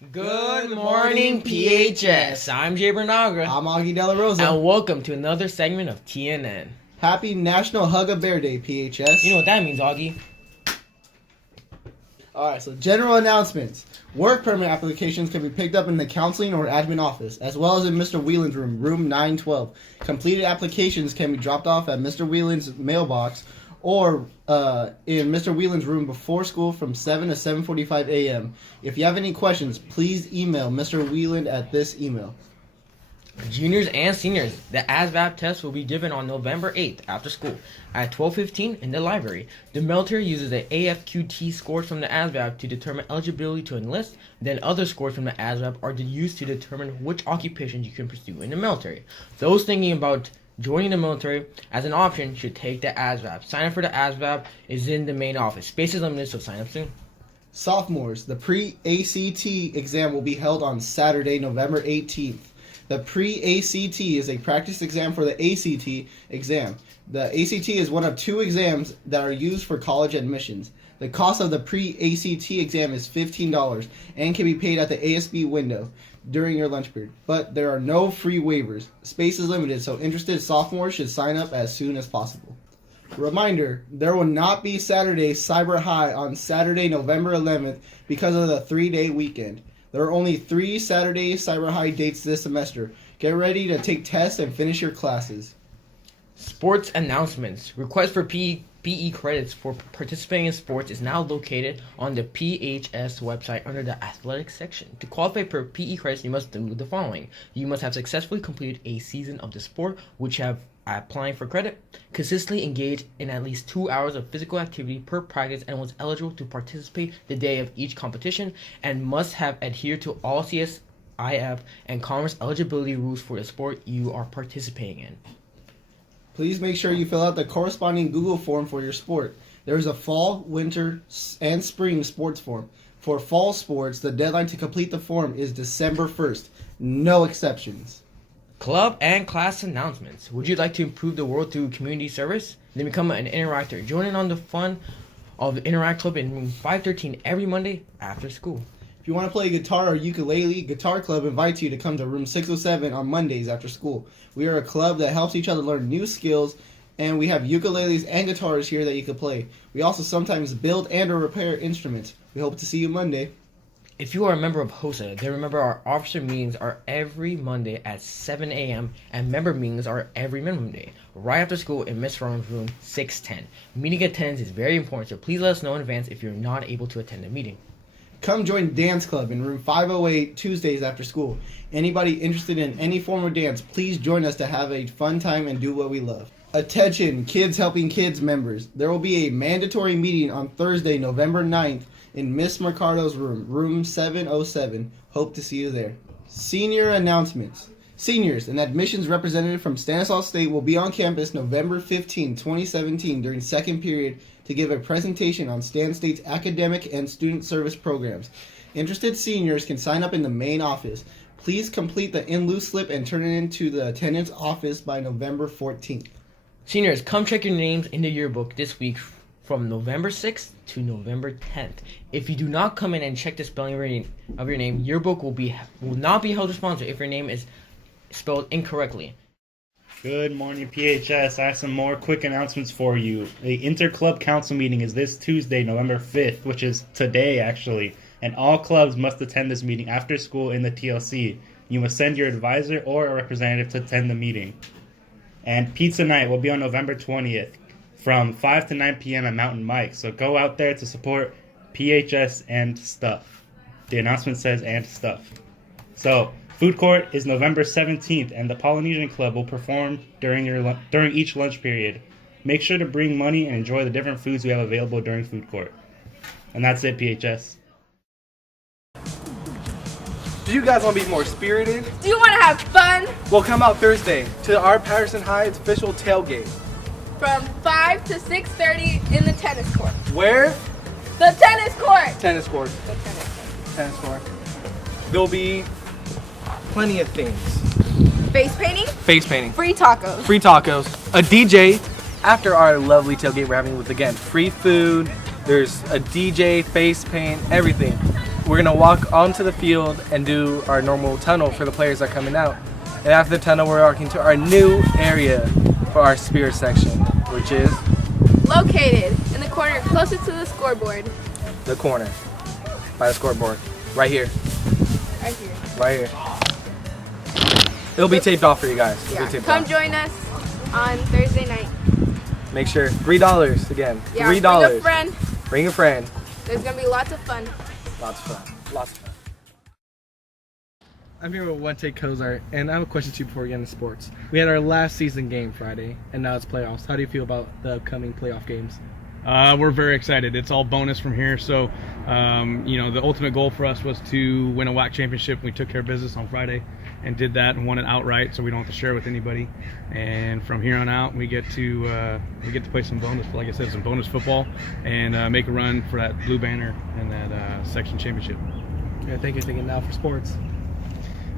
Good morning, PHS. I'm Jay Bernagra. I'm Augie Della Rosa. And welcome to another segment of TNN. Happy National Hug a Bear Day, PHS. You know what that means, Augie. Alright, so general announcements. Work permit applications can be picked up in the counseling or admin office, as well as in Mr. Whelan's room, room 912. Completed applications can be dropped off at Mr. Whelan's mailbox or in Mr. Whelan's room before school from 7 to 7:45 a.m. If you have any questions, please email Mr. Whelan at this email. Juniors and seniors, the ASVAB test will be given on November 8th after school at 12:15 in the library. The military uses the AFQT scores from the ASVAB to determine eligibility to enlist. Then other scores from the ASVAB are used to determine which occupations you can pursue in the military. Those thinking about joining the military as an option should take the ASVAB. Sign up for the ASVAB is in the main office. Space is limited, so sign up soon. Sophomores, the pre-ACT exam will be held on Saturday, November 18th. The pre-ACT is a practice exam for the ACT exam. The ACT is one of two exams that are used for college admissions. The cost of the pre-ACT exam is $15 and can be paid at the ASB window during your lunch period. But there are no free waivers. Space is limited, so interested sophomores should sign up as soon as possible. Reminder, there will not be Saturday Cyber High on Saturday, November 11th because of the 3-day weekend. There are only 3 Saturday Cyber High dates this semester. Get ready to take tests and finish your classes. Sports announcements. Request for PE credits for participating in sports is now located on the PHS website under the athletics section. To qualify for PE credits, you must do the following. You must have successfully completed a season of the sport, which have applying for credit, consistently engaged in at least 2 hours of physical activity per practice and was eligible to participate the day of each competition, and must have adhered to all CSIF and Commerce eligibility rules for the sport you are participating in. Please make sure you fill out the corresponding Google form for your sport. There is a fall, winter, and spring sports form. For fall sports, the deadline to complete the form is December 1st. No exceptions. Club and class announcements. Would you like to improve the world through community service? Then become an interactor. Join in on the fun of the Interact Club in room 513 every Monday after school. If you want to play guitar or ukulele, Guitar Club invites you to come to room 607 on Mondays after school. We are a club that helps each other learn new skills, and we have ukuleles and guitars here that you can play. We also sometimes build and or repair instruments. We hope to see you Monday. If you are a member of HOSA, then remember our officer meetings are every Monday at 7 a.m. and member meetings are every minimum day, right after school in Miss Ron's room 610. Meeting attendance is very important, so please let us know in advance if you're not able to attend the meeting. Come join Dance Club in room 508 Tuesdays after school. Anybody interested in any form of dance, please join us to have a fun time and do what we love. Attention, Kids Helping Kids members. There will be a mandatory meeting on Thursday, November 9th in Miss Mercado's room, room 707. Hope to see you there. Senior announcements. Seniors, an admissions representative from Stanislaus State will be on campus November 15, 2017 during second period to give a presentation on Stan State's academic and student service programs. Interested seniors can sign up in the main office. Please complete the in-lieu slip and turn it into the attendance office by November 14th. Seniors, come check your names in the yearbook this week from November 6th to November 10th. If you do not come in and check the spelling of your name, yearbook will not be held responsible if your name is spelled incorrectly. Good morning, PHS. I have some more quick announcements for you. The Interclub Council meeting is this Tuesday, November 5th, which is today, actually. And all clubs must attend this meeting after school in the TLC. You must send your advisor or a representative to attend the meeting. And pizza night will be on November 20th from 5 to 9 p.m. at Mountain Mike. So go out there to support PHS and stuff. The announcement says and stuff. So food court is November 17th, and the Polynesian Club will perform during each lunch period. Make sure to bring money and enjoy the different foods we have available during food court. And that's it, PHS. Do you guys want to be more spirited? Do you want to have fun? Well, come out Thursday to our Paracin High's official tailgate. From 5 to 6:30 in the tennis court. Where? The tennis court! Tennis court. The tennis court. Tennis court. There'll be plenty of things. Face painting? Face painting. Free tacos. Free tacos. A DJ. After our lovely tailgate, we're having with, again, free food. There's a DJ, face paint, everything. we're going to walk onto the field and do our normal tunnel for the players that are coming out. And after the tunnel, we're walking to our new area for our spirit section, which is Located in the corner closest to the scoreboard. the corner by the scoreboard. Right here. Right here. Right here. It'll be taped off for you guys. It'll Yeah. be taped Come off. join us on Thursday night. Make sure $3 again. Yeah. $3. Bring a friend. Bring a friend. There's gonna be lots of fun. Lots of fun. Lots of fun. I'm here with One Take Cozart, and I have a question to you before we get into sports. We had our last season game Friday, and now it's playoffs. How do you feel about the upcoming playoff games? We're very excited. It's all bonus from here. So, the ultimate goal for us was to win a WAC championship. We took care of business on Friday and did that and won it outright, so we don't have to share with anybody. And from here on out, we get to play some bonus, like I said, some bonus football and make a run for that blue banner and that section championship. Yeah, thank you. Thinking now for sports.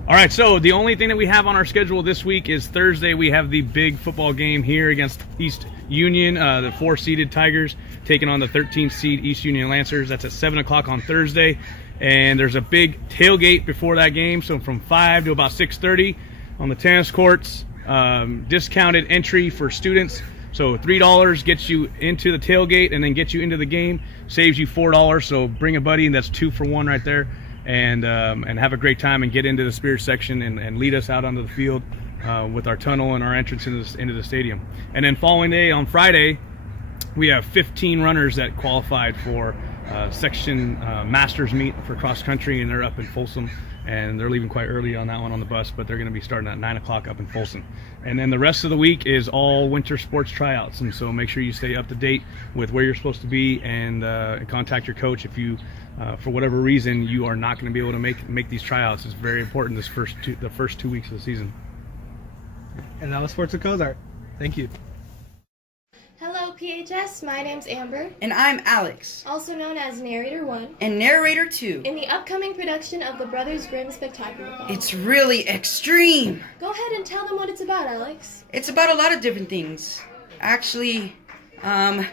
All right, so the only thing that we have on our schedule this week is Thursday. We have the big football game here against East Union, the 4-seeded Tigers, taking on the 13th seed East Union Lancers. That's at 7 o'clock on Thursday. And there's a big tailgate before that game, so from 5 to about 6:30 on the tennis courts. Discounted entry for students. So $3 gets you into the tailgate and then gets you into the game. Saves you $4, so bring a buddy, and that's 2 for 1 right there. And have a great time and get into the spirit section and lead us out onto the field with our tunnel and our entrance into the stadium. And then following day on Friday, we have 15 runners that qualified for section masters meet for cross country, and they're up in Folsom, and they're leaving quite early on that one on the bus, but they're going to be starting at 9 o'clock up in Folsom. And then the rest of the week is all winter sports tryouts, and so make sure you stay up to date with where you're supposed to be and contact your coach if you for whatever reason you are not going to be able to make these tryouts. It's very important the first 2 weeks of the season. And that was Sports with Cozart. Thank you. Hello, PHS. My name's Amber, And I'm Alex. also known as Narrator 1, And narrator 2. in the upcoming production of the Brothers Grimm Spectacular. It's really extreme. Go ahead and tell them what it's about, Alex. It's about a lot of different things. Actually, I'm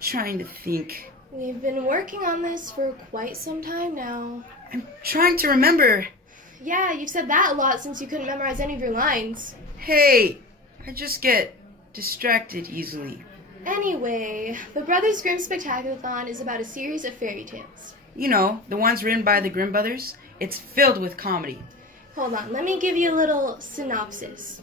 trying to think. We've been working on this for quite some time now. I'm trying to remember. Yeah, you've said that a lot since you couldn't memorize any of your lines. Hey, I just get distracted easily. Anyway, the Brothers Grimm Spectacular-thon is about a series of fairy tales. You know, the ones written by the Grimm brothers. It's filled with comedy. Hold on, let me give you a little synopsis.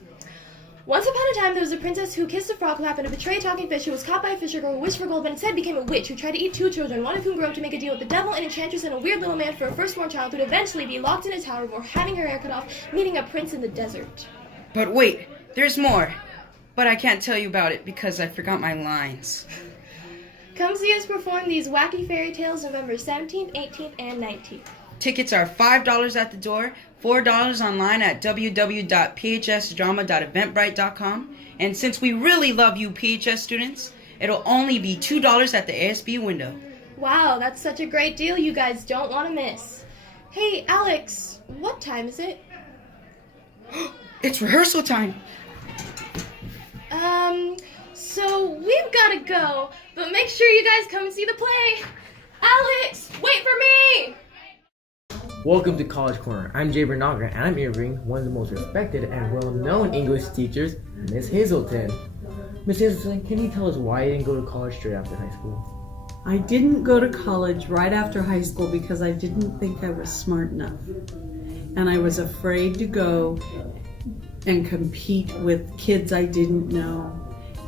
Once upon a time, there was a princess who kissed a frog who happened to betray a talking fish, who was caught by a fisher girl who wished for gold, but instead became a witch who tried to eat 2 children, one of whom grew up to make a deal with the devil, an enchantress, and a weird little man for a firstborn child who'd eventually be locked in a tower before having her hair cut off, meeting a prince in the desert. But wait, there's more. But I can't tell you about it because I forgot my lines. Come see us perform these wacky fairy tales November 17th, 18th, and 19th. Tickets are $5 at the door, $4 online at www.phsdrama.eventbrite.com. And since we really love you PHS students, it'll only be $2 at the ASB window. Wow, that's such a great deal you guys don't want to miss. Hey, Alex, what time is it? It's rehearsal time. So we've got to go, but make sure you guys come and see the play. Alex, wait for me! Welcome to College Corner. I'm Jay Bernager, and I'm interviewing one of the most respected and well-known English teachers, Miss Hazelton. Miss Hazelton, can you tell us why you didn't go to college straight after high school? I didn't go to college right after high school because I didn't think I was smart enough. And I was afraid to go and compete with kids I didn't know.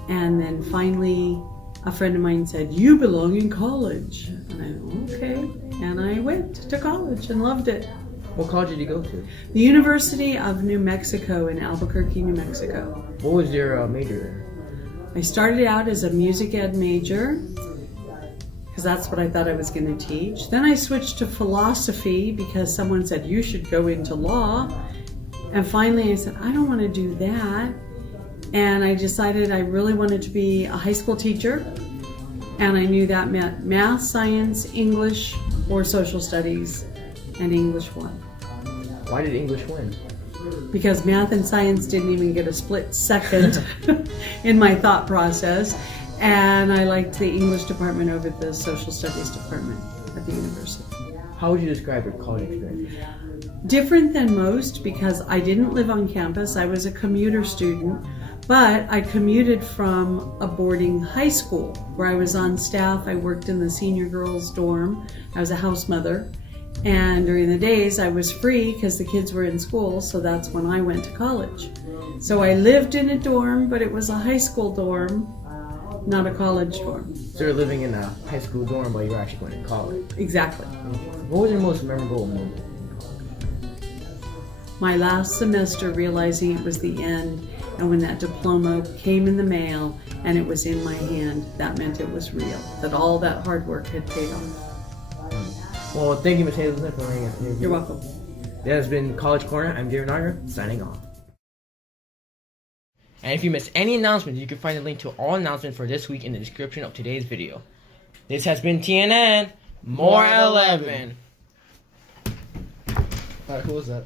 And then finally, a friend of mine said, "You belong in college." And I went, okay. And I went to college and loved it. What college did you go to? The University of New Mexico in Albuquerque, New Mexico. What was your major there? I started out as a music ed major because that's what I thought I was going to teach. Then I switched to philosophy because someone said you should go into law. And finally I said, I don't want to do that. And I decided I really wanted to be a high school teacher. And I knew that meant math, science, English, or social studies, and English won. Why did English win? Because math and science didn't even get a split second in my thought process. And I liked the English department over the social studies department at the university. How would you describe your college experience? Different than most because I didn't live on campus. I was a commuter student, but I commuted from a boarding high school where I was on staff. I worked in the senior girls dorm. I was a house mother. And during the days I was free because the kids were in school, so that's when I went to college. So I lived in a dorm, but it was a high school dorm, not a college dorm. So you're living in a high school dorm while you're actually going to college. Exactly. What was your most memorable moment? My last semester realizing it was the end, and when that diploma came in the mail and it was in my hand, that meant it was real, that all that hard work had paid off. Well, thank you, Ms. Hazelton, for letting us interview. You're welcome. That has been College Corner. I'm Darren Nagar, signing off. And if you missed any announcements, you can find a link to all announcements for this week in the description of today's video. This has been TNN, more 11. Alright, who was that?